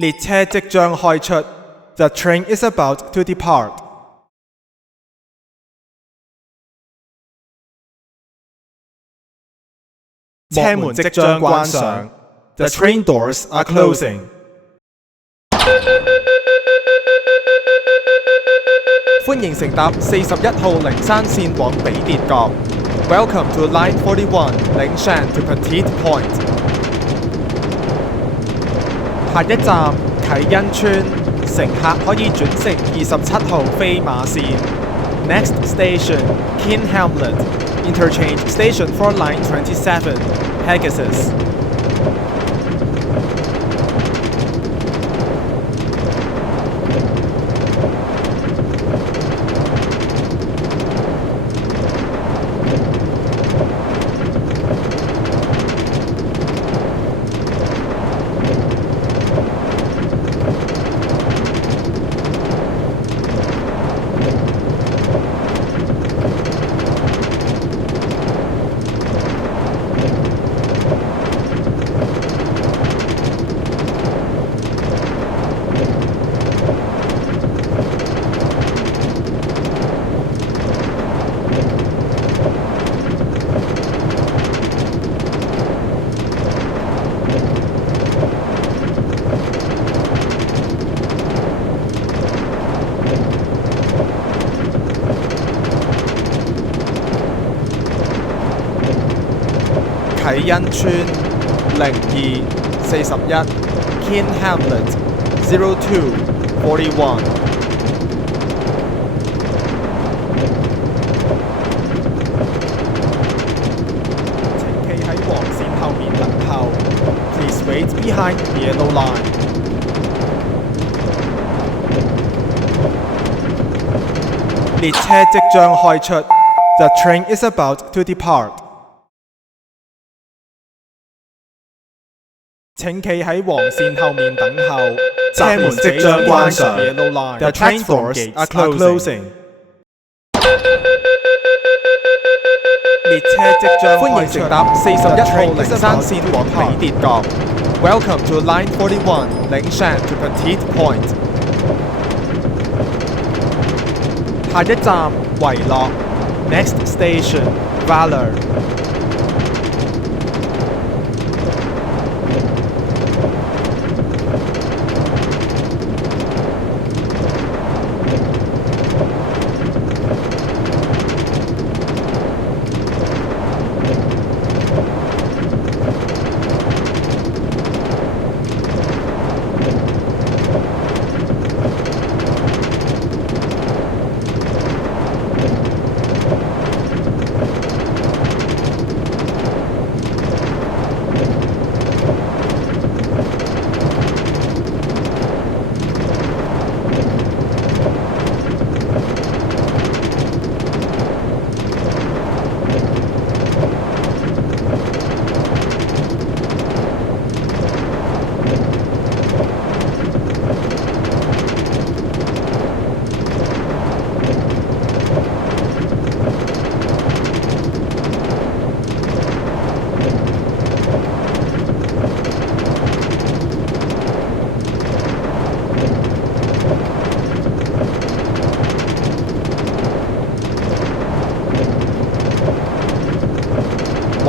列車即將開出。The train is about to depart. 車門即將關上。The train doors are closing. 歡迎乘搭41號靈山線往比跌角。Welcome to Line 41 Lingshan to Petite Point. 下一站啟欣邨，乘客可以轉乘27號飛馬線。Next station Kin Hamlet. Interchange station for Line 27 Pegasus. 啟欣邨0241 Kin Hamlet 0241。 請企喺黃線後面等候。Please wait behind the yellow line. 列車即將開出。The train is about to depart. 請企喺黃線後面等候。車門即將關上。The train doors are closing. 列車即將開出。歡迎乘搭41號靈山線往比跌角。Welcome to Line 41 Lingshan to Petite Point. 下一站維樂。Next station Valor.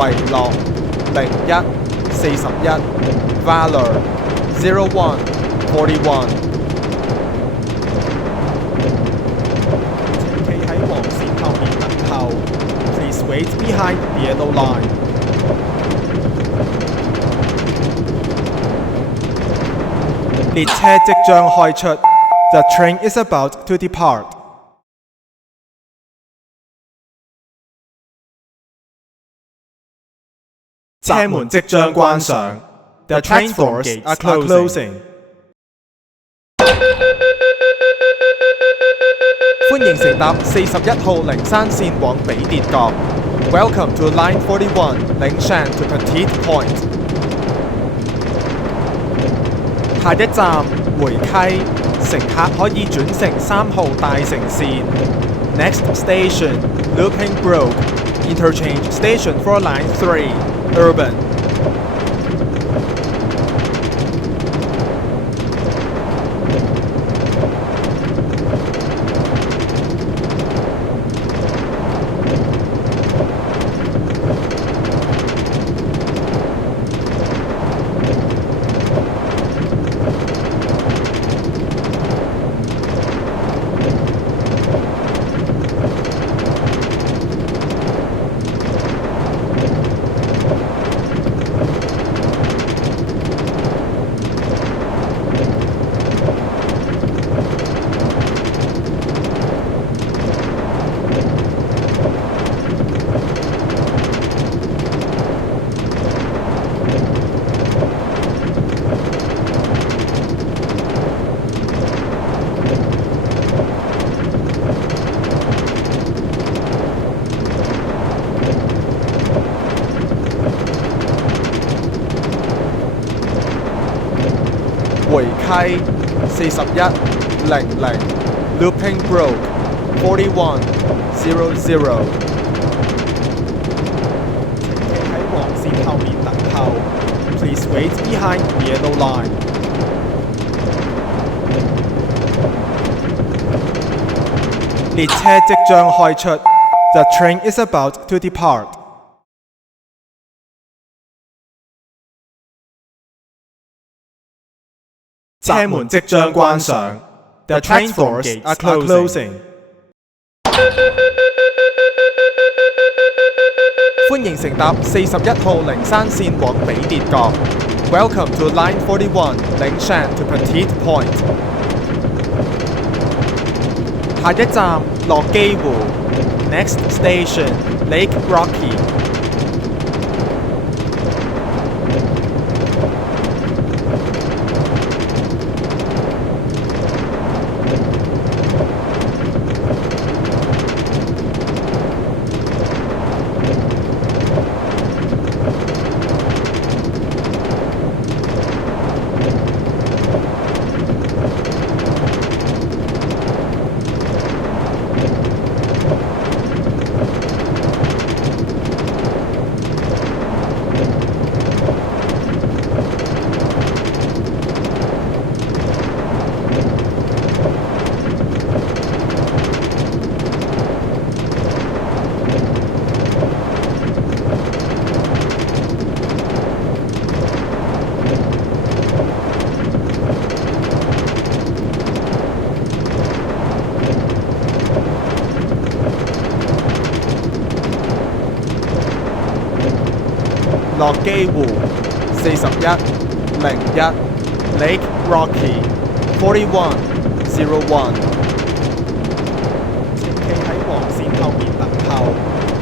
維樂0141 Valor 0141。 請企喺黃線後面等候。Please wait behind the yellow line. 列車即將開出。The train is about to depart. 車門即將關上。The train doors are closing. 歡迎乘搭41號靈山線往比跌角。Welcome to Line 41 Lingshan to Petite Point. 下一站梅溪，乘客可以轉乘3號大城線。Next station Looping Brook. Interchange station for Line 3 Urban. 回溪4100 Looping Brook 4100。請企喺黃線後面等候。Please wait behind the yellow line。列車即將開出。The train is about to depart。車門即將關上。The train doors are closing。歡迎乘搭41號靈山線往比列角。Welcome to Line 41 Lingshan to Petite Point。下一站落基湖。Next station Lake Rocky。落基湖4101 Lake Rocky 4101。請企喺黃線後面等候。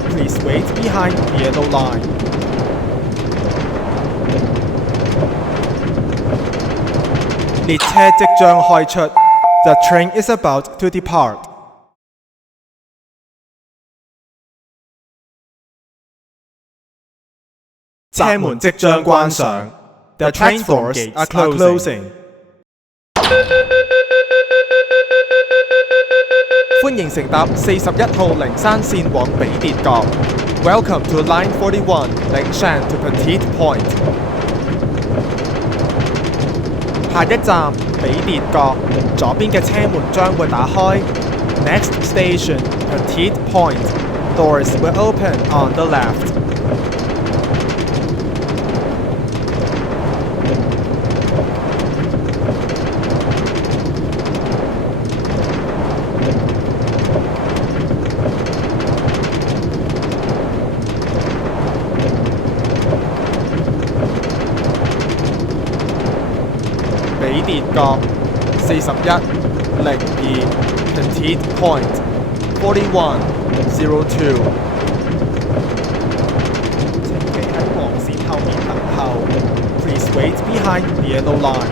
Please wait behind the yellow line。列車即將開出。The train is about to depart。車門即將關上。The train doors are closing。歡迎乘搭41號靈山線往比列角。Welcome to Line 41 Lingshan to Petite Point。下一站比列角，左邊嘅車門將會打開。Next station Petite Point。Doors will open on the left。比列角4102 Petite Point 4102。請企喺黃線後面等候。Please wait behind the yellow line。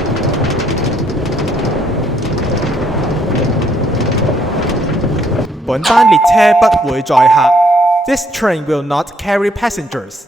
本班列車不會載客。This train will not carry passengers。